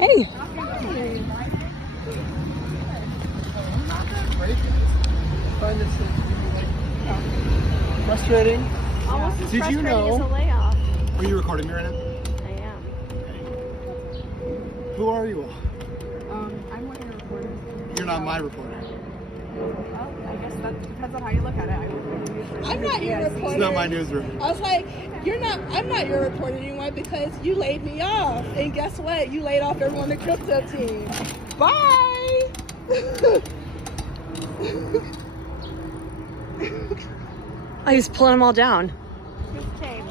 Hey. Find this frustrating. Almost as Did you frustrating know? as a layoff. Are you recording me right now? I am. Who are you all? I'm one of your reporters. You're not my reporter. Well, I guess that depends on how you look at it. I'm not your reporter. It's not my newsroom. I was like, I'm not your reporter anymore because you laid me off. And guess what? You laid off everyone on the crypto team. Bye! Oh, he's pulling them all down. Who's taped?